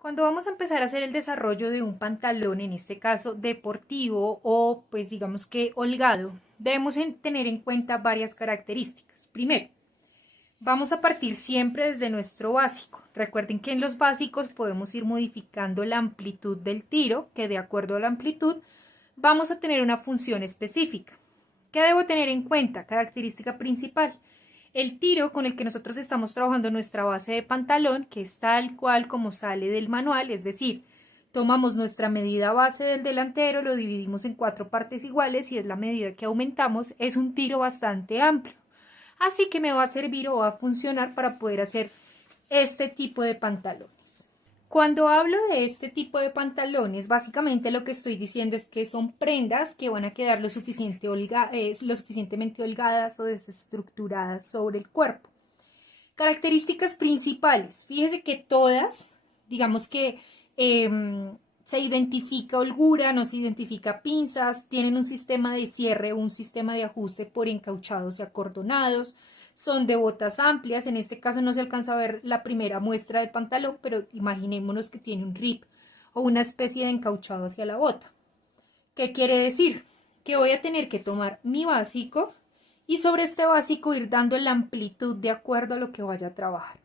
Cuando vamos a empezar a hacer el desarrollo de un pantalón, en este caso deportivo o pues digamos que holgado, debemos tener en cuenta varias características. Primero, vamos a partir siempre desde nuestro básico. Recuerden que en los básicos podemos ir modificando la amplitud del tiro, que de acuerdo a la amplitud vamos a tener una función específica. ¿Qué debo tener en cuenta? Característica principal. El tiro con el que nosotros estamos trabajando nuestra base de pantalón, que es tal cual como sale del manual, es decir, tomamos nuestra medida base del delantero, lo dividimos en 4 partes iguales y es la medida que aumentamos, es un tiro bastante amplio. Así que me va a servir o va a funcionar para poder hacer este tipo de pantalones. Cuando hablo de este tipo de pantalones, básicamente lo que estoy diciendo es que son prendas que van a quedar lo suficientemente holgadas o desestructuradas sobre el cuerpo. Características principales. Fíjese que todas, digamos que se identifica holgura, no se identifica pinzas, tienen un sistema de cierre o un sistema de ajuste por encauchados y acordonados, son de botas amplias, en este caso no se alcanza a ver la primera muestra del pantalón, pero imaginémonos que tiene un rip o una especie de encauchado hacia la bota. ¿Qué quiere decir? Que voy a tener que tomar mi básico y sobre este básico ir dando la amplitud de acuerdo a lo que vaya a trabajar.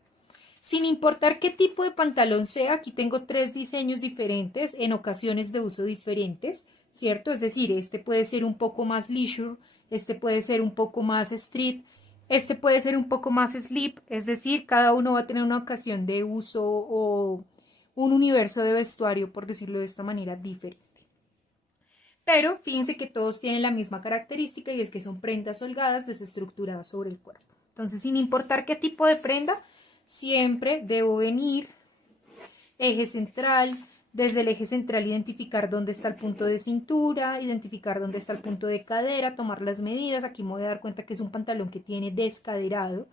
Sin importar qué tipo de pantalón sea, aquí tengo 3 diseños diferentes en ocasiones de uso diferentes, ¿cierto? Es decir, este puede ser un poco más leisure, este puede ser un poco más street, este puede ser un poco más slip, es decir, cada uno va a tener una ocasión de uso o un universo de vestuario, por decirlo de esta manera, diferente. Pero fíjense que todos tienen la misma característica y es que son prendas holgadas desestructuradas sobre el cuerpo. Entonces, sin importar qué tipo de prenda, siempre debo venir eje central, desde el eje central identificar dónde está el punto de cintura, identificar dónde está el punto de cadera, tomar las medidas. Aquí me voy a dar cuenta que es un pantalón que tiene descaderado.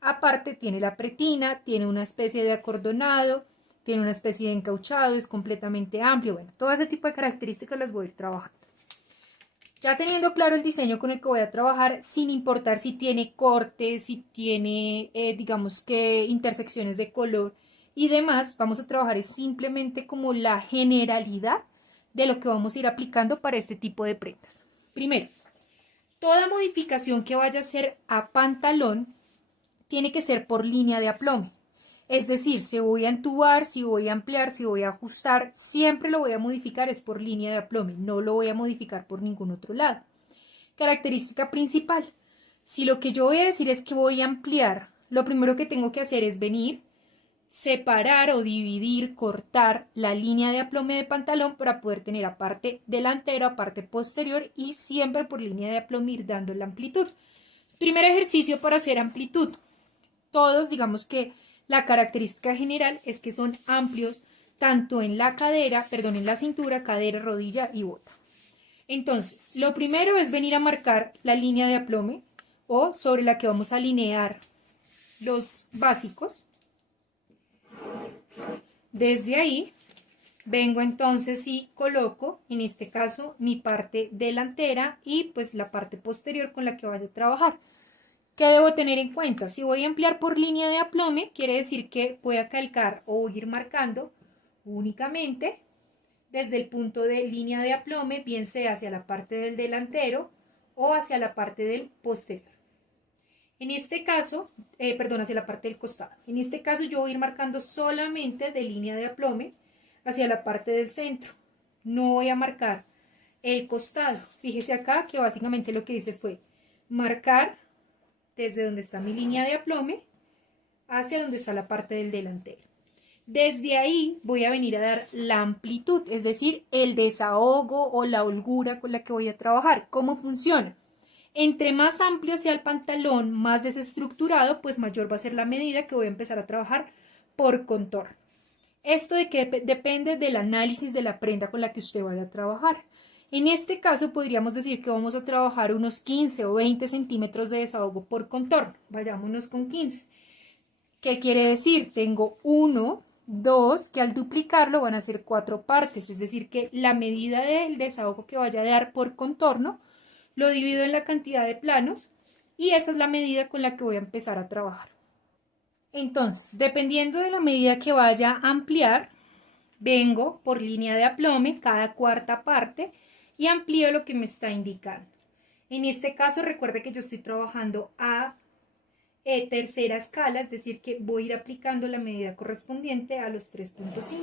Aparte tiene la pretina, tiene una especie de acordonado, tiene una especie de encauchado, es completamente amplio. Bueno, todo ese tipo de características las voy a ir trabajando. Ya teniendo claro el diseño con el que voy a trabajar, sin importar si tiene cortes, si tiene, digamos que, intersecciones de color y demás, vamos a trabajar simplemente como la generalidad de lo que vamos a ir aplicando para este tipo de prendas. Primero, toda modificación que vaya a hacer a pantalón tiene que ser por línea de aplome. Es decir, si voy a entubar, si voy a ampliar, si voy a ajustar, siempre lo voy a modificar es por línea de aplome, no lo voy a modificar por ningún otro lado. Característica principal. Si lo que yo voy a decir es que voy a ampliar, lo primero que tengo que hacer es venir, separar o dividir, cortar la línea de aplome de pantalón para poder tener aparte delantero, aparte posterior y siempre por línea de aplome ir dando la amplitud. Primer ejercicio para hacer amplitud. Todos, digamos que la característica general es que son amplios tanto en la cadera, perdón, en la cintura, cadera, rodilla y bota. Entonces, lo primero es venir a marcar la línea de aplome o sobre la que vamos a alinear los básicos. Desde ahí vengo entonces y coloco, en este caso, mi parte delantera y pues la parte posterior con la que vaya a trabajar. ¿Qué debo tener en cuenta? Si voy a ampliar por línea de aplome, quiere decir que voy a calcar o voy a ir marcando únicamente desde el punto de línea de aplome, bien sea hacia la parte del delantero o hacia la parte del posterior. En este caso, perdón, hacia la parte del costado. En este caso yo voy a ir marcando solamente de línea de aplome hacia la parte del centro. No voy a marcar el costado. Fíjese acá que básicamente lo que hice fue marcar desde donde está mi línea de aplome hacia donde está la parte del delantero. Desde ahí voy a venir a dar la amplitud, es decir, el desahogo o la holgura con la que voy a trabajar. ¿Cómo funciona? Entre más amplio sea el pantalón, más desestructurado, pues mayor va a ser la medida que voy a empezar a trabajar por contorno. Esto de que depende del análisis de la prenda con la que usted vaya a trabajar. En este caso podríamos decir que vamos a trabajar unos 15 o 20 centímetros de desahogo por contorno. Vayámonos con 15. ¿Qué quiere decir? Tengo 1, 2, que al duplicarlo van a ser 4 partes. Es decir, que la medida del desahogo que vaya a dar por contorno lo divido en la cantidad de planos y esa es la medida con la que voy a empezar a trabajar. Entonces, dependiendo de la medida que vaya a ampliar, vengo por línea de aplome cada cuarta parte y amplío lo que me está indicando. En este caso recuerde que yo estoy trabajando a tercera escala, es decir que voy a ir aplicando la medida correspondiente a los 3.5.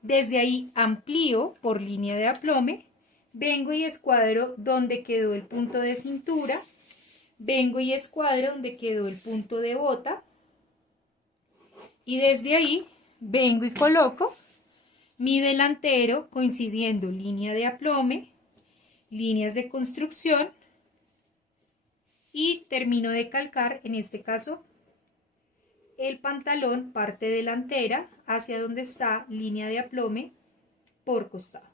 Desde ahí amplío por línea de aplome, vengo y escuadro donde quedó el punto de cintura, vengo y escuadro donde quedó el punto de bota y desde ahí vengo y coloco mi delantero coincidiendo línea de aplome, líneas de construcción y termino de calcar, en este caso, el pantalón, parte delantera, hacia donde está línea de aplome por costado.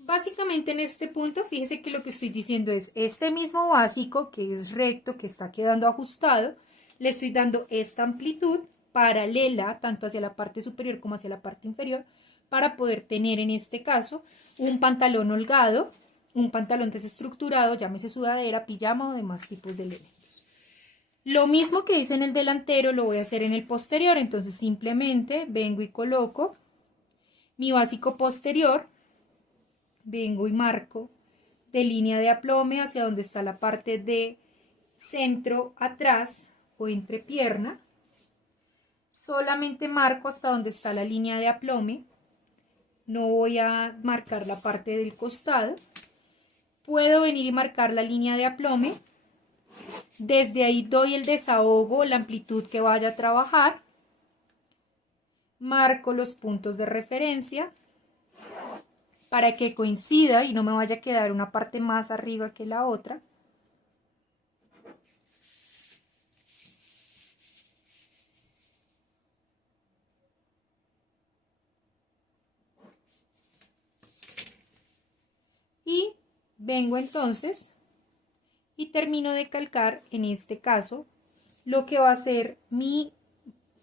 Básicamente en este punto, fíjese que lo que estoy diciendo es este mismo básico que es recto, que está quedando ajustado, le estoy dando esta amplitud paralela tanto hacia la parte superior como hacia la parte inferior para poder tener en este caso un pantalón holgado, un pantalón desestructurado, llámese sudadera, pijama o demás tipos de elementos. Lo mismo que hice en el delantero lo voy a hacer en el posterior, entonces simplemente vengo y coloco mi básico posterior, vengo y marco de línea de aplome hacia donde está la parte de centro atrás o entrepierna, solamente marco hasta donde está la línea de aplome, no voy a marcar la parte del costado, puedo venir y marcar la línea de aplome, desde ahí doy el desahogo, la amplitud que vaya a trabajar, marco los puntos de referencia para que coincida y no me vaya a quedar una parte más arriba que la otra. Y vengo entonces y termino de calcar, en este caso, lo que va a ser mi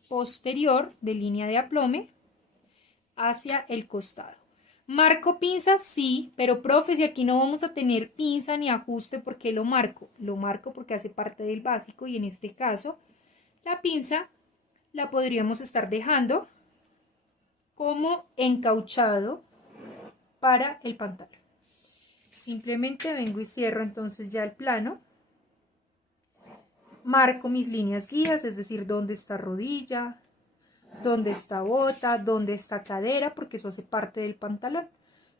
posterior de línea de aplome hacia el costado. ¿Marco pinza? Sí, pero profe, si aquí no vamos a tener pinza ni ajuste, ¿por qué lo marco? Lo marco porque hace parte del básico y en este caso la pinza la podríamos estar dejando como encauchado para el pantalón. Simplemente vengo y cierro entonces ya el plano, marco mis líneas guías, es decir, dónde está rodilla, dónde está bota, dónde está cadera, porque eso hace parte del pantalón.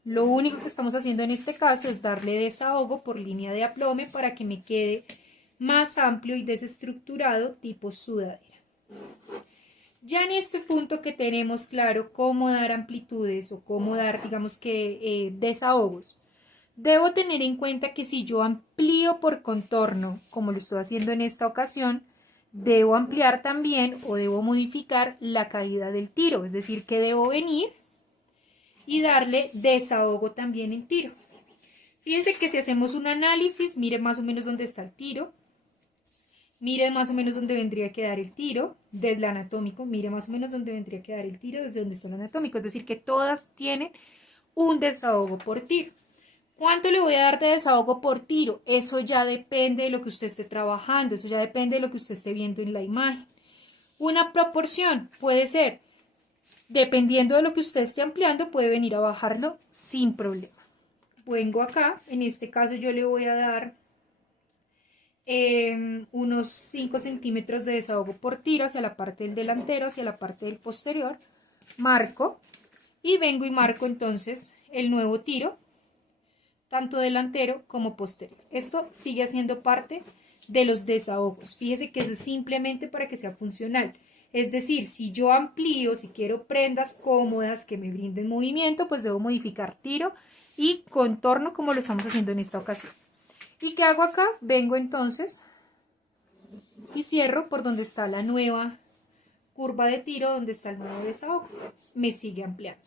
Lo único que estamos haciendo en este caso es darle desahogo por línea de aplome para que me quede más amplio y desestructurado tipo sudadera. Ya en este punto que tenemos claro cómo dar amplitudes o cómo dar, digamos que, desahogos, debo tener en cuenta que si yo amplío por contorno, como lo estoy haciendo en esta ocasión, debo ampliar también o debo modificar la caída del tiro, es decir, que debo venir y darle desahogo también en tiro. Fíjense que si hacemos un análisis, mire más o menos dónde está el tiro, mire más o menos dónde vendría a quedar el tiro desde el anatómico, mire más o menos dónde vendría a quedar el tiro desde donde está el anatómico, es decir, que todas tienen un desahogo por tiro. ¿Cuánto le voy a dar de desahogo por tiro? Eso ya depende de lo que usted esté trabajando, eso ya depende de lo que usted esté viendo en la imagen. Una proporción puede ser, dependiendo de lo que usted esté ampliando, puede venir a bajarlo sin problema. Vengo acá, en este caso yo le voy a dar unos 5 centímetros de desahogo por tiro hacia la parte del delantero, hacia la parte del posterior. Marco y vengo y marco entonces el nuevo tiro, tanto delantero como posterior. Esto sigue haciendo parte de los desahogos. Fíjese que eso es simplemente para que sea funcional. Es decir, si yo amplío, si quiero prendas cómodas que me brinden movimiento, pues debo modificar tiro y contorno como lo estamos haciendo en esta ocasión. ¿Y qué hago acá? Vengo entonces y cierro por donde está la nueva curva de tiro, donde está el nuevo desahogo. Me sigue ampliando.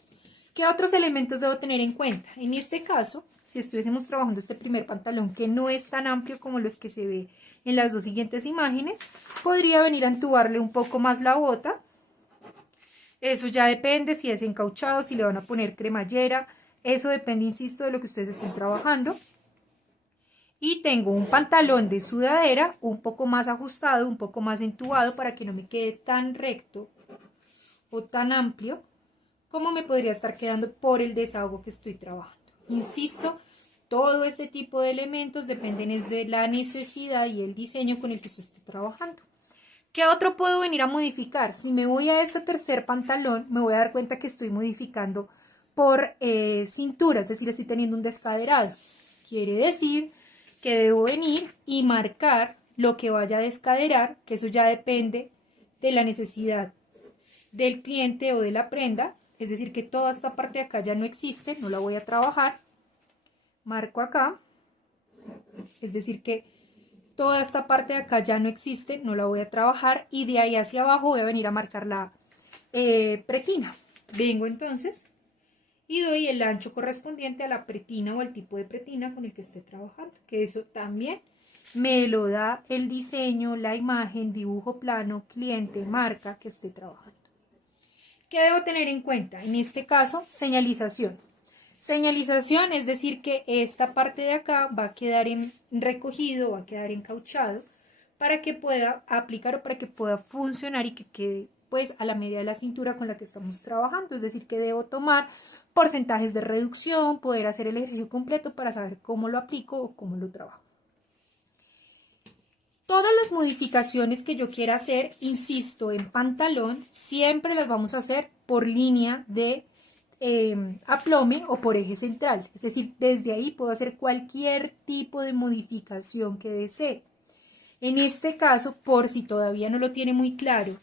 ¿Qué otros elementos debo tener en cuenta? En este caso, si estuviésemos trabajando este primer pantalón que no es tan amplio como los que se ve en las dos siguientes imágenes, podría venir a entubarle un poco más la bota. Eso ya depende si es encauchado, si le van a poner cremallera. Eso depende, insisto, de lo que ustedes estén trabajando. Y tengo un pantalón de sudadera un poco más ajustado, un poco más entubado para que no me quede tan recto o tan amplio como me podría estar quedando por el desahogo que estoy trabajando. Insisto, todo ese tipo de elementos dependen de la necesidad y el diseño con el que usted esté trabajando. ¿Qué otro puedo venir a modificar? Si me voy a este tercer pantalón, me voy a dar cuenta que estoy modificando por cintura, es decir, estoy teniendo un descaderado. Quiere decir que debo venir y marcar lo que vaya a descaderar, que eso ya depende de la necesidad del cliente o de la prenda, es decir, que toda esta parte de acá ya no existe, no la voy a trabajar. Marco acá, es decir, que toda esta parte de acá ya no existe, no la voy a trabajar y de ahí hacia abajo voy a venir a marcar la pretina. Vengo entonces y doy el ancho correspondiente a la pretina o al tipo de pretina con el que esté trabajando, que eso también me lo da el diseño, la imagen, dibujo plano, cliente, marca que esté trabajando. ¿Qué debo tener en cuenta? En este caso, señalización. Señalización es decir que esta parte de acá va a quedar recogido, va a quedar encauchado para que pueda aplicar o para que pueda funcionar y que quede pues a la medida de la cintura con la que estamos trabajando. Es decir que debo tomar porcentajes de reducción, poder hacer el ejercicio completo para saber cómo lo aplico o cómo lo trabajo. Todas las modificaciones que yo quiera hacer, insisto, en pantalón, siempre las vamos a hacer por línea de aplome o por eje central. Es decir, desde ahí puedo hacer cualquier tipo de modificación que desee. En este caso, por si todavía no lo tiene muy claro,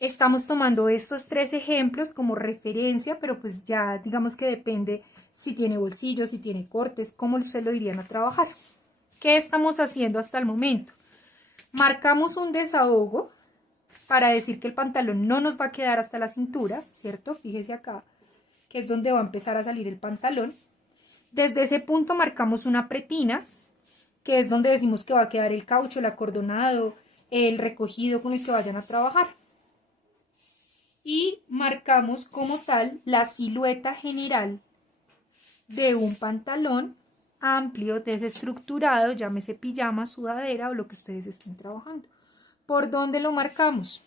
estamos tomando estos 3 ejemplos como referencia, pero pues ya digamos que depende si tiene bolsillos, si tiene cortes, cómo se lo irían a trabajar. ¿Qué estamos haciendo hasta el momento? Marcamos un desahogo para decir que el pantalón no nos va a quedar hasta la cintura, ¿cierto? Fíjese acá, que es donde va a empezar a salir el pantalón. Desde ese punto marcamos una pretina, que es donde decimos que va a quedar el caucho, el acordonado, el recogido con el que vayan a trabajar. Y marcamos como tal la silueta general de un pantalón amplio, desestructurado, llámese pijama, sudadera o lo que ustedes estén trabajando. ¿Por dónde lo marcamos?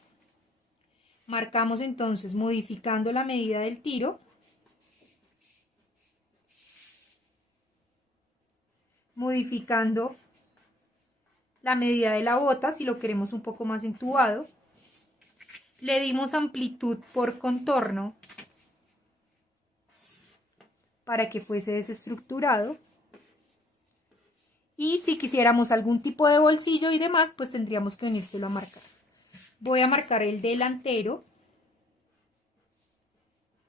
Marcamos entonces modificando la medida del tiro, modificando la medida de la bota si lo queremos un poco más entubado, le dimos amplitud por contorno para que fuese desestructurado. Y si quisiéramos algún tipo de bolsillo y demás, pues tendríamos que venírselo a marcar. Voy a marcar el delantero.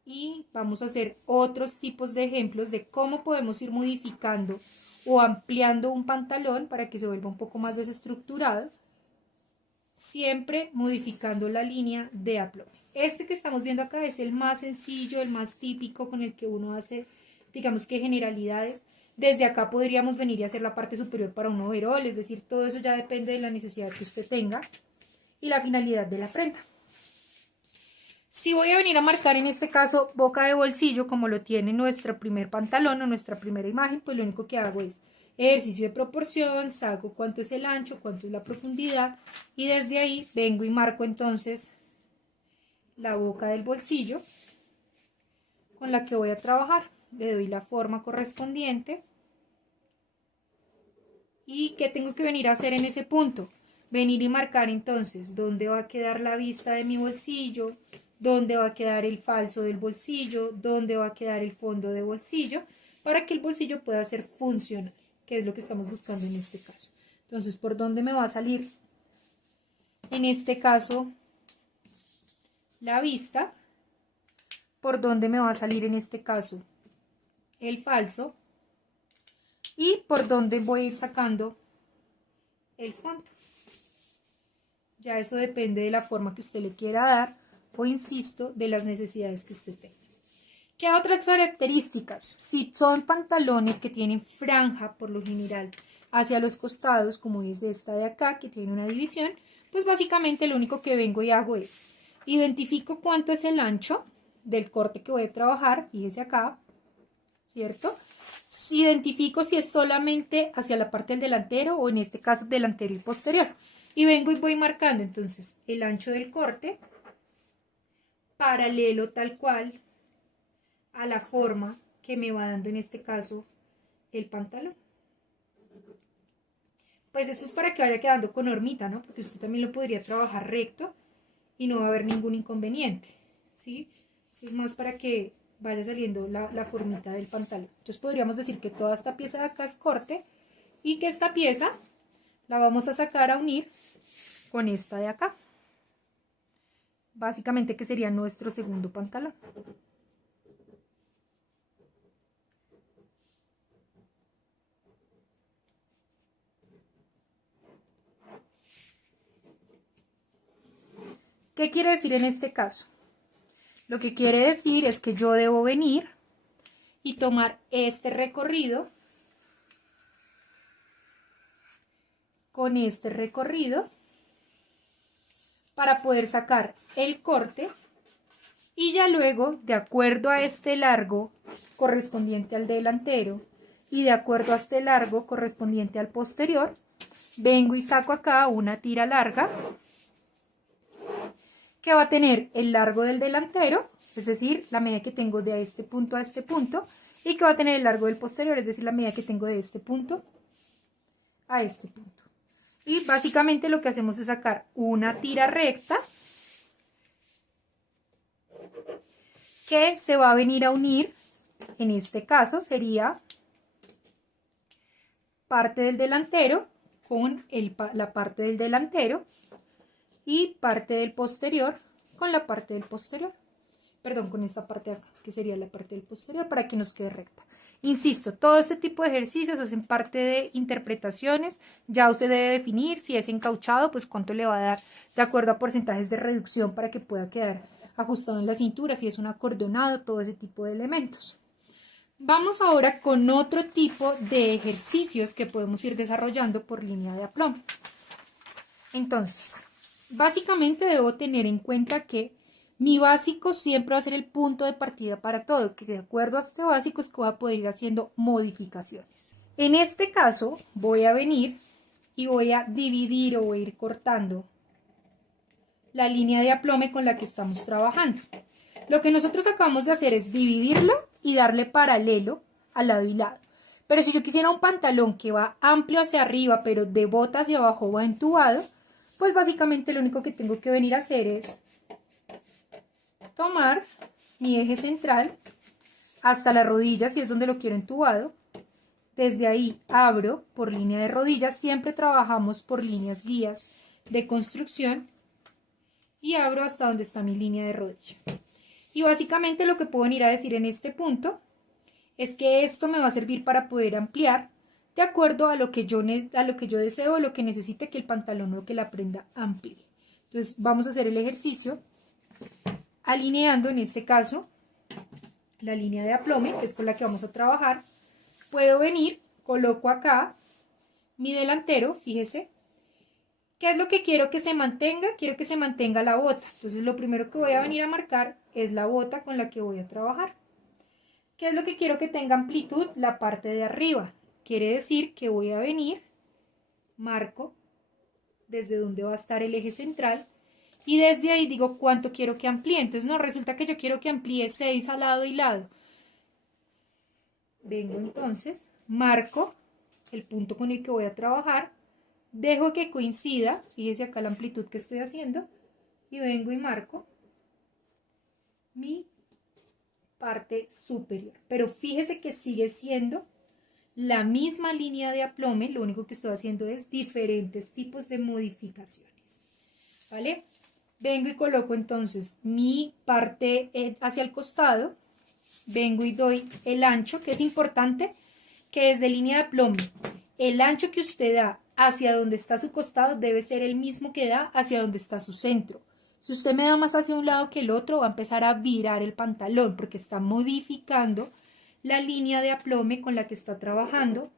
Y vamos a hacer otros tipos de ejemplos de cómo podemos ir modificando o ampliando un pantalón para que se vuelva un poco más desestructurado. Siempre modificando la línea de aplome. Este que estamos viendo acá es el más sencillo, el más típico con el que uno hace, digamos que generalidades. Desde acá podríamos venir y hacer la parte superior para un overol, es decir, todo eso ya depende de la necesidad que usted tenga y la finalidad de la prenda. Si voy a venir a marcar en este caso boca de bolsillo como lo tiene nuestro primer pantalón o nuestra primera imagen, pues lo único que hago es ejercicio de proporción, saco cuánto es el ancho, cuánto es la profundidad y desde ahí vengo y marco entonces la boca del bolsillo con la que voy a trabajar. Le doy la forma correspondiente. ¿Y qué tengo que venir a hacer en ese punto? Venir y marcar entonces dónde va a quedar la vista de mi bolsillo, dónde va a quedar el falso del bolsillo, dónde va a quedar el fondo de bolsillo, para que el bolsillo pueda ser funcional, que es lo que estamos buscando en este caso. Entonces, ¿por dónde me va a salir? En este caso, la vista. ¿Por dónde me va a salir en este caso? El falso. Y por dónde voy a ir sacando el fondo. Ya eso depende de la forma que usted le quiera dar o, insisto, de las necesidades que usted tenga. ¿Qué otras características? Si son pantalones que tienen franja por lo general hacia los costados, como es esta de acá, que tiene una división, pues básicamente lo único que vengo y hago es identifico cuánto es el ancho del corte que voy a trabajar, fíjese acá, ¿cierto? Si identifico si es solamente hacia la parte del delantero o en este caso delantero y posterior. Y vengo y voy marcando entonces el ancho del corte paralelo tal cual a la forma que me va dando en este caso el pantalón. Pues esto es para que vaya quedando con hormita, ¿no? Porque usted también lo podría trabajar recto y no va a haber ningún inconveniente, ¿sí? Esto es más para que vaya saliendo la formita del pantalón. Entonces podríamos decir que toda esta pieza de acá es corte y que esta pieza la vamos a sacar a unir con esta de acá. Básicamente que sería nuestro segundo pantalón. ¿Qué quiere decir en este caso? Lo que quiere decir es que yo debo venir y tomar este recorrido con este recorrido para poder sacar el corte y ya luego, de acuerdo a este largo correspondiente al delantero y de acuerdo a este largo correspondiente al posterior, vengo y saco acá una tira larga que va a tener el largo del delantero, es decir, la medida que tengo de este punto a este punto, y que va a tener el largo del posterior, es decir, la medida que tengo de este punto a este punto. Y básicamente lo que hacemos es sacar una tira recta que se va a venir a unir, en este caso sería parte del delantero con la parte del delantero y parte del posterior con la parte del posterior. Perdón, con esta parte de acá, que sería la parte del posterior, para que nos quede recta. Insisto, todo este tipo de ejercicios hacen parte de interpretaciones. Ya usted debe definir si es encauchado, pues cuánto le va a dar de acuerdo a porcentajes de reducción para que pueda quedar ajustado en la cintura, si es un acordonado, todo ese tipo de elementos. Vamos ahora con otro tipo de ejercicios que podemos ir desarrollando por línea de aplomo. Entonces, básicamente debo tener en cuenta que mi básico siempre va a ser el punto de partida para todo, que de acuerdo a este básico es que voy a poder ir haciendo modificaciones. En este caso voy a venir y voy a dividir o voy a ir cortando la línea de aplome con la que estamos trabajando. Lo que nosotros acabamos de hacer es dividirlo y darle paralelo al lado y lado. Pero si yo quisiera un pantalón que va amplio hacia arriba, pero de bota hacia abajo va entubado, pues básicamente lo único que tengo que venir a hacer es tomar mi eje central hasta la rodilla, si es donde lo quiero entubado. Desde ahí abro por línea de rodilla, siempre trabajamos por líneas guías de construcción y abro hasta donde está mi línea de rodilla. Y básicamente lo que puedo venir a decir en este punto es que esto me va a servir para poder ampliar de acuerdo a lo que yo deseo, lo que necesite que el pantalón o que la prenda amplíe. Entonces vamos a hacer el ejercicio alineando en este caso la línea de aplome, que es con la que vamos a trabajar. Puedo venir, coloco acá mi delantero, fíjese. ¿Qué es lo que quiero que se mantenga? Quiero que se mantenga la bota. Entonces lo primero que voy a venir a marcar es la bota con la que voy a trabajar. ¿Qué es lo que quiero que tenga amplitud? La parte de arriba. Quiere decir que voy a venir, marco desde donde va a estar el eje central y desde ahí digo cuánto quiero que amplíe. Entonces no, resulta que yo quiero que amplíe 6 a lado y lado. Vengo entonces, marco el punto con el que voy a trabajar, dejo que coincida, fíjese acá la amplitud que estoy haciendo, y vengo y marco mi parte superior. Pero fíjese que sigue siendo la misma línea de aplome, lo único que estoy haciendo es diferentes tipos de modificaciones, ¿vale? Vengo y coloco entonces mi parte hacia el costado, vengo y doy el ancho, que es importante que desde línea de aplome, el ancho que usted da hacia donde está su costado debe ser el mismo que da hacia donde está su centro. Si usted me da más hacia un lado que el otro, va a empezar a virar el pantalón porque está modificando la línea de aplome con la que está trabajando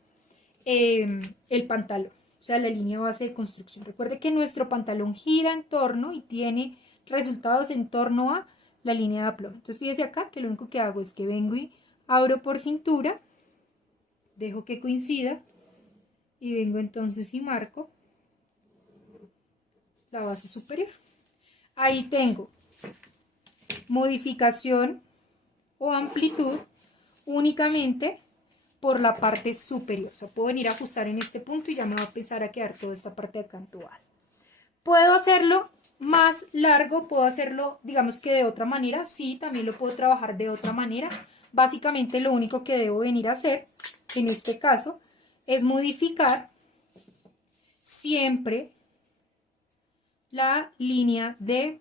el pantalón, o sea, la línea base de construcción. Recuerde que nuestro pantalón gira en torno y tiene resultados en torno a la línea de aplome. Entonces, fíjese acá que lo único que hago es que vengo y Abro por cintura, dejo que coincida y vengo entonces y marco la base superior. Ahí tengo modificación o amplitud únicamente por la parte superior. O sea, puedo venir a ajustar en este punto y ya me va a empezar a quedar toda esta parte de acá entubada. Puedo hacerlo más largo, puedo hacerlo, digamos que de otra manera. Sí, también lo puedo trabajar de otra manera. Básicamente lo único que debo venir a hacer, en este caso, es modificar siempre la línea de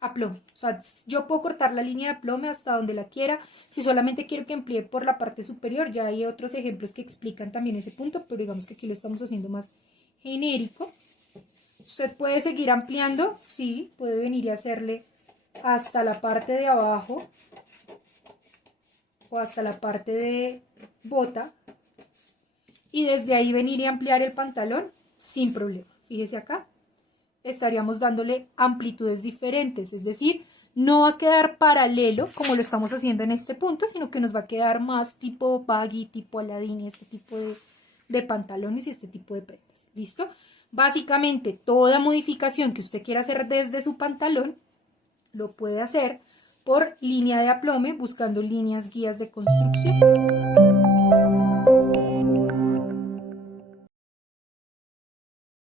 aplome. O sea, yo puedo cortar la línea de aplome hasta donde la quiera. Si solamente quiero que amplíe por la parte superior, ya hay otros ejemplos que explican también ese punto, pero digamos que aquí lo estamos haciendo más genérico. Usted puede seguir ampliando, sí, puede venir y hacerle hasta la parte de abajo o hasta la parte de bota y desde ahí venir y ampliar el pantalón sin problema. Fíjese acá, estaríamos dándole amplitudes diferentes, es decir, no va a quedar paralelo como lo estamos haciendo en este punto, sino que nos va a quedar más tipo baggy, tipo Aladín, este tipo de pantalones y este tipo de prendas. ¿Listo? Básicamente, toda modificación que usted quiera hacer desde su pantalón, lo puede hacer por línea de aplome, buscando líneas guías de construcción.